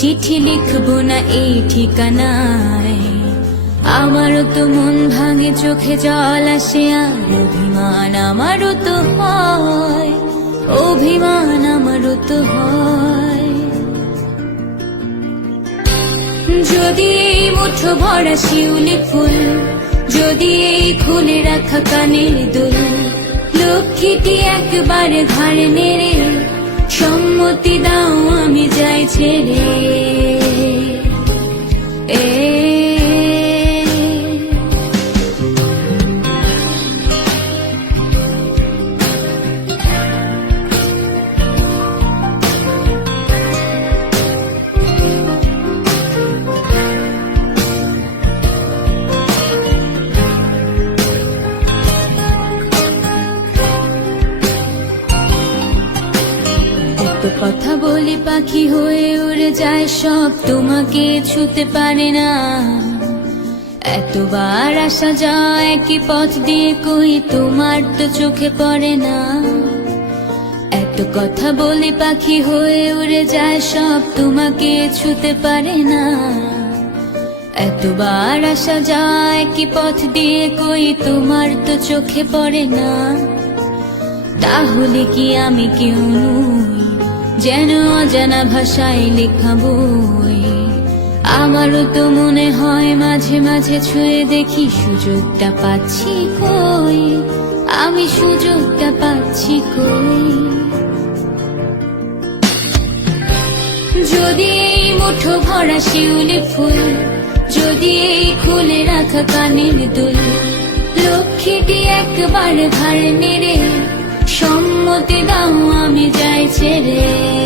চিঠি লিখবো না এই ঠিকানায় আমারও তো মন ভাঙে চোখে জল আসে আর অভিমান আমারও তো হয় অভিমান আমারও তো হয় যদি এই মুঠো ভরা শিউলি ফুল যদি এই খুলে রাখা কানের দুল লক্ষ্মীটি একবারে ধারে নেড়ে সম্মতি দা ছেড়ে কত কথা বলি পাখি হয়ে উড়ে যায় সব তোমাকে ছুতে পারে না এতবার আসা যায় একই পথ দিয়ে কই তোমার তো চোখে পড়ে না এত কথা বলি পাখি হয়ে উড়ে যায় সব তোমাকে ছুতে পারে না এতবার আসা যায় কি পথ দিয়ে কই তোমার তো চোখে পড়ে না তাহলে কি আমি কেউ নই যেন অজানা ভাষায় লেখা বই আমারও তো মনে হয় মাঝে মাঝে ছুঁয়ে দেখি সুযোগটা পাচ্ছি কই আমি সুযোগটা পাচ্ছি কই যদি এই মুঠো ভরা শিউলি ফুল যদি এই খুলে রাখা কানের দুল লক্ষ্মীটি একবার ঘাড় নেড়ে সম্মতি দাও today.